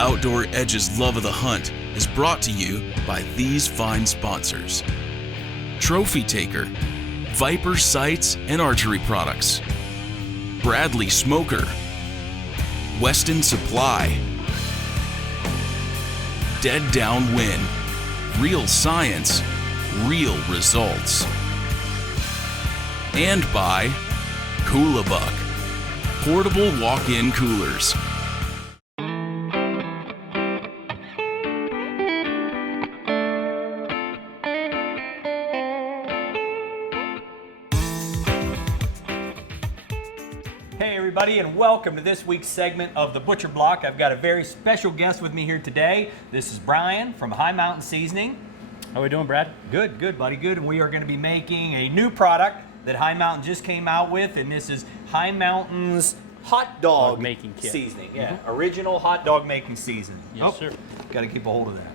Outdoor Edge's love of the hunt is brought to you by these fine sponsors: Trophy Taker, Viper Sights and Archery Products, Bradley Smoker, Weston Supply, Dead Downwind, Real Science, Real Results, and by Coolabuck, portable walk-in coolers. Hey everybody, and welcome to this week's segment of the Butcher Block. I've got a very special guest with me here today. This is Brian from High Mountain Seasoning. How are we doing, Brad? Good, buddy, good. And we are going to be making a new product that High Mountain just came out with, and this is High Mountain's hot dog making kit. Seasoning. Yeah, original hot dog making seasoning. Yes, sir. Got to keep a hold of that.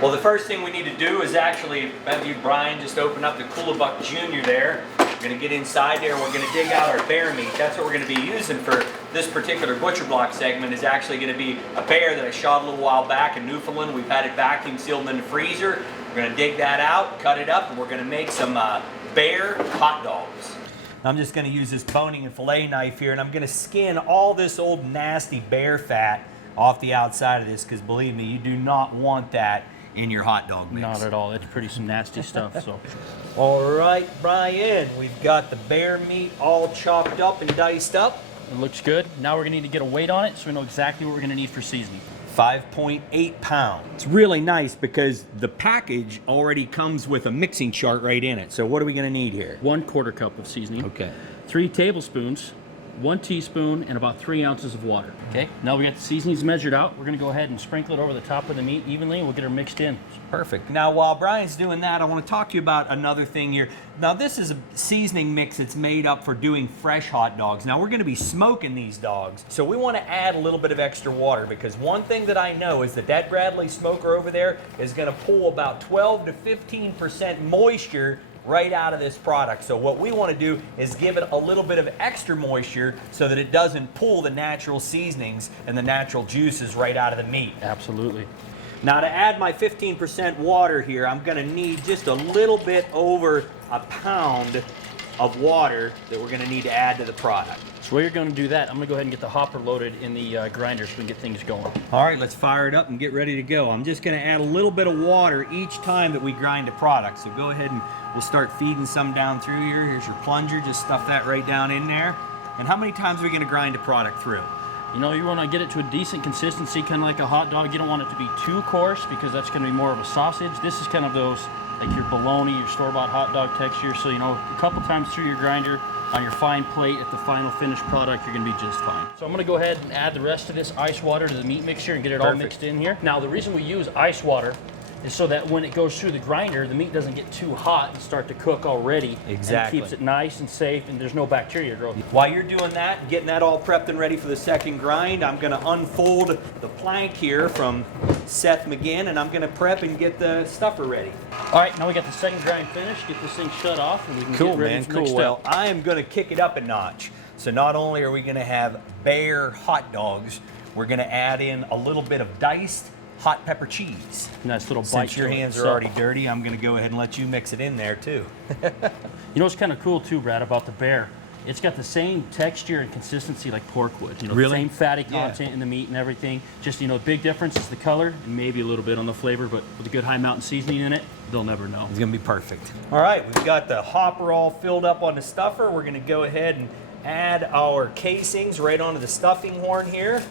Well, the first thing we need to do is actually have you, Brian, just open up the Coolabuck Jr. there. We're going to get inside there. We're going to dig out our bear meat. That's what we're going to be using for this particular Butcher Block segment. Is actually going to be a bear that I shot a little while back in Newfoundland. We've had it vacuum sealed in the freezer. We're going to dig that out, cut it up, and we're going to make some bear hot dogs. I'm just going to use this boning and fillet knife here, and I'm going to skin all this old nasty bear fat off the outside of this, because believe me, you do not want that in your hot dog mix. Not at all. It's pretty some nasty stuff. So, all right, Brian, we've got the bear meat all chopped up and diced up. it looks good. Now we're going to need to get a weight on it so we know exactly what we're going to need for seasoning. 5.8 pounds. It's really nice because the package already comes with a mixing chart right in it. So what are we going to need here? 1/4 cup of seasoning. Okay. 3 tablespoons, 1 teaspoon, and about 3 ounces of water. Okay, now we got the seasonings measured out. We're going to go ahead and sprinkle it over the top of the meat evenly, and we'll get her mixed in. Perfect. Now, while Brian's doing that, I want to talk to you about another thing here. Now, this is a seasoning mix that's made up for doing fresh hot dogs. Now, we're going to be smoking these dogs, so we want to add a little bit of extra water, because one thing that I know is that Bradley smoker over there is going to pull about 12 to 15% moisture right out of this product. So what we want to do is give it a little bit of extra moisture so that it doesn't pull the natural seasonings and the natural juices right out of the meat. Absolutely. Now, to add my 15% water here, I'm going to need just a little bit over a pound of water that we're going to need to add to the product. So while you're going to do that, I'm going to go ahead and get the hopper loaded in the grinder so we can get things going. All right, let's fire it up and get ready to go. I'm just going to add a little bit of water each time that we grind a product. So go ahead and we'll start feeding some down through here. Here's your plunger. Just stuff that right down in there. And how many times are we going to grind a product through? You know, you want to get it to a decent consistency, kind of like a hot dog. You don't want it to be too coarse because that's going to be more of a sausage. This is kind of those, like your bologna, your store-bought hot dog texture. So, you know, a couple times through your grinder on your fine plate at the final finished product, you're going to be just fine. So I'm going to go ahead and add the rest of this ice water to the meat mixture and get it all mixed in here. Now, the reason we use ice water is so that when it goes through the grinder, the meat doesn't get too hot and start to cook already. Exactly. And keeps it nice and safe, and there's no bacteria growth. While you're doing that, getting that all prepped and ready for the second grind, I'm going to unfold the plank here from Seth McGinn, and I'm going to prep and get the stuffer ready. All right, now we got the second grind finished. Get this thing shut off, and we can get ready for next step. Well, I am going to kick it up a notch. So not only are we going to have bear hot dogs, we're going to add in a little bit of diced hot pepper cheese. Nice little bite. Since your hands are already dirty, I'm going to go ahead and let you mix it in there too. You know what's kind of cool too, Brad, about the bear? It's got the same texture and consistency like pork would. You know, really? The same fatty content in the meat and everything. Just, you know, the big difference is the color and maybe a little bit on the flavor, but with a good High Mountain seasoning in it, they'll never know. It's going to be perfect. All right, we've got the hopper all filled up on the stuffer. We're going to go ahead and add our casings right onto the stuffing horn here.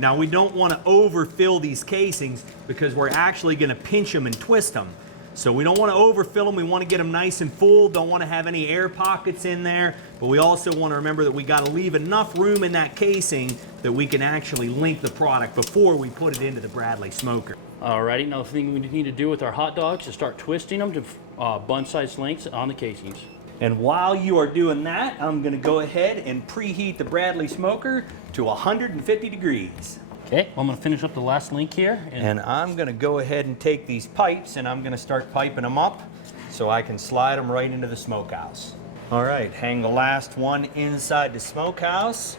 Now, we don't want to overfill these casings because we're actually going to pinch them and twist them. So we don't want to overfill them. We want to get them nice and full. Don't want to have any air pockets in there. But we also want to remember that we got to leave enough room in that casing that we can actually link the product before we put it into the Bradley smoker. Alrighty, now the thing we need to do with our hot dogs is start twisting them to bun-sized lengths on the casings. And while you are doing that, I'm going to go ahead and preheat the Bradley smoker to 150 degrees. Okay, well, I'm going to finish up the last link here. And I'm going to go ahead and take these pipes and I'm going to start piping them up so I can slide them right into the smokehouse. All right, hang the last one inside the smokehouse.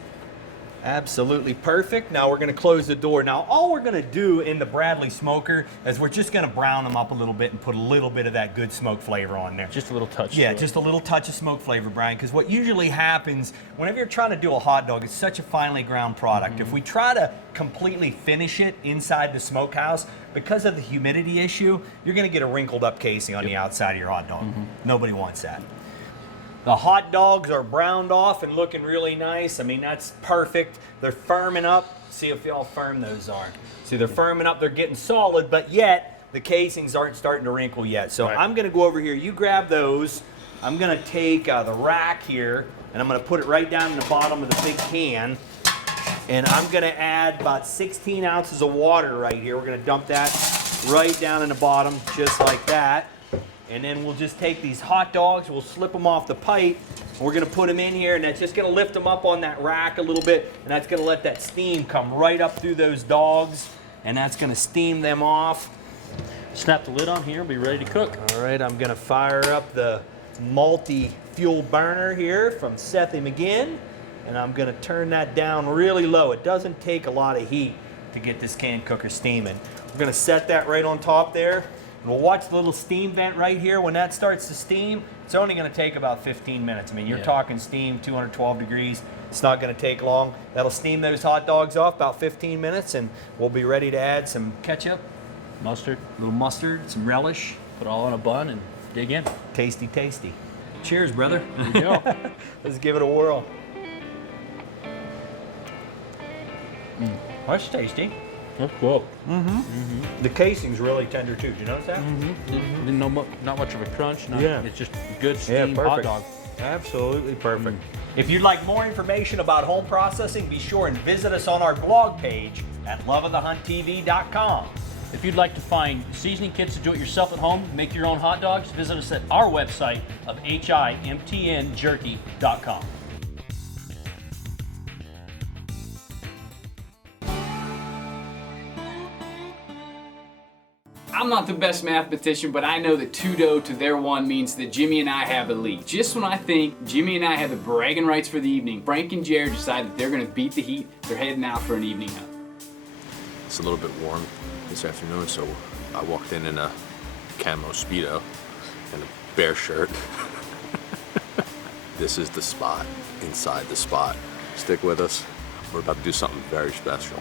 Absolutely perfect. Now we're going to close the door. Now all we're going to do in the Bradley smoker is we're just going to brown them up a little bit and put a little bit of that good smoke flavor on there. Just a little touch. Yeah, just a little touch of smoke flavor, Brian, because what usually happens whenever you're trying to do a hot dog, it's such a finely ground product. If we try to completely finish it inside the smokehouse, because of the humidity issue, you're going to get a wrinkled up casing on the outside of your hot dog. Nobody wants that. The hot dogs are browned off and looking really nice. I mean, that's perfect. They're firming up. See if how firm those are. See, they're firming up. They're getting solid, but yet the casings aren't starting to wrinkle yet. So I'm going to go over here. You grab those. I'm going to take the rack here, and I'm going to put it right down in the bottom of the big can. And I'm going to add about 16 ounces of water right here. We're going to dump that right down in the bottom, just like that. And then we'll just take these hot dogs, we'll slip them off the pipe, and we're gonna put them in here, and that's just gonna lift them up on that rack a little bit, and that's gonna let that steam come right up through those dogs, and that's gonna steam them off. Snap the lid on here, be ready to cook. All right, I'm gonna fire up the multi-fuel burner here from Sethy McGinn, and I'm gonna turn that down really low. It doesn't take a lot of heat to get this can cooker steaming. We're gonna set that right on top there. We'll watch the little steam vent right here. When that starts to steam, it's only going to take about 15 minutes. I mean, you're talking steam, 212 degrees. It's not going to take long. That'll steam those hot dogs off about 15 minutes, and we'll be ready to add some ketchup, Mustard. a little mustard, some relish. Put it all in a bun and dig in. Tasty, tasty. Cheers, brother. There you go. Let's give it a whirl. That's tasty. That's cool. The casing's really tender too. Did you notice that? Didn't know not much of a crunch. Yeah. It's just good steamed hot dog. Absolutely perfect. If you'd like more information about home processing, be sure and visit us on our blog page at loveofthehunttv.com. If you'd like to find seasoning kits to do it yourself at home, make your own hot dogs, visit us at our website of himtnjerky.com. I'm not the best mathematician, but I know that 2-0 to their 1 means that Jimmy and I have a lead. Just when I think Jimmy and I have the bragging rights for the evening, Frank and Jared decide that they're going to beat the heat. They're heading out for an evening hunt. It's a little bit warm this afternoon, so I walked in a camo Speedo and a bear shirt. This is the spot, inside the spot. Stick with us. We're about to do something very special.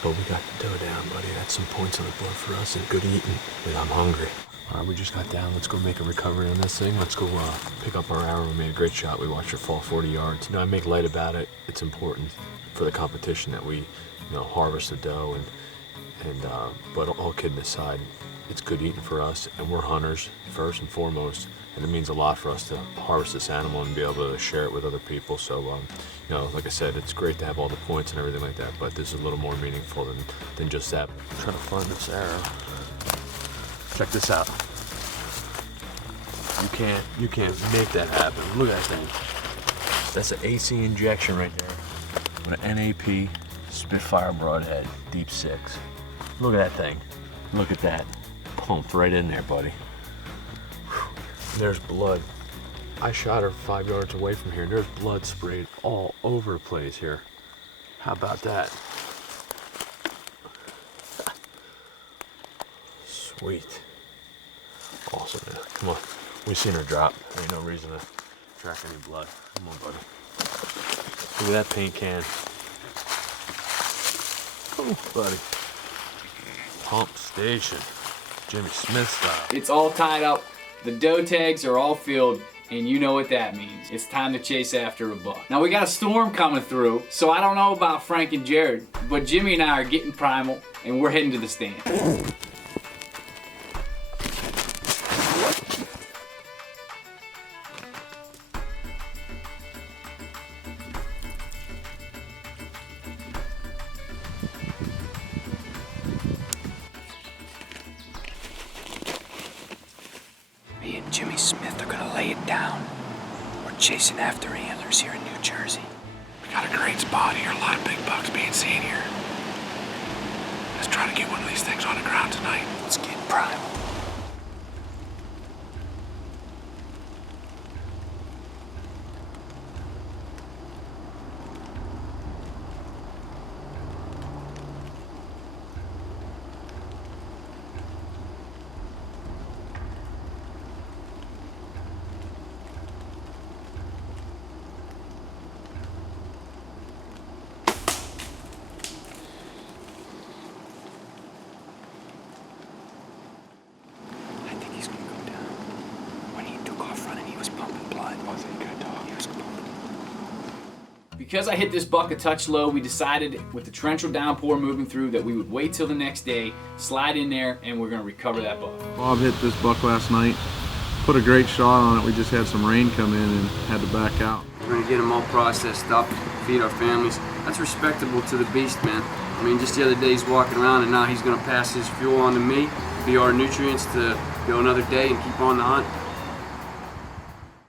But we got the dough down, buddy. That's some points on the board for us and good eating. And I'm hungry. All right, we just got down. Let's go make a recovery on this thing. Let's go pick up our arrow. We made a great shot. We watched her fall 40 yards. You know, I make light about it. It's important for the competition that we, harvest the dough. But all kidding aside, it's good eating for us. And we're hunters first and foremost. And it means a lot for us to harvest this animal and be able to share it with other people. So, like I said, it's great to have all the points and everything like that, but this is a little more meaningful than just that. I'm trying to find this arrow. Check this out. You can't make that happen. Look at that thing. That's an AC injection right there. With an NAP Spitfire broadhead, deep 6. Look at that thing. Look at that. Pumped right in there, buddy. There's blood. I shot her 5 yards away from here, and there's blood sprayed all over the place here. How about that? Sweet. Awesome, man. Come on. We seen her drop. There ain't no reason to track any blood. Come on, buddy. Look at that paint can. Oh, buddy. Pump station. Jimmy Smith style. It's all tied up. The doe tags are all filled, and you know what that means. It's time to chase after a buck. Now we got a storm coming through, so I don't know about Frank and Jared, but Jimmy and I are getting primal, and we're heading to the stand. Me and Jimmy Smith are gonna lay it down. We're chasing after antlers here in New Jersey. We got a great spot here, a lot of big bucks being seen here. Let's try to get one of these things on the ground tonight. Let's get primal. Because I hit this buck a touch low, we decided with the torrential downpour moving through that we would wait till the next day, slide in there, and we're gonna recover that buck. Bob hit this buck last night, put a great shot on it. We just had some rain come in and had to back out. We're gonna get them all processed up, feed our families. That's respectable to the beast, man. I mean, just the other day he's walking around and now he's gonna pass his fuel on to me, be our nutrients to go another day and keep on the hunt.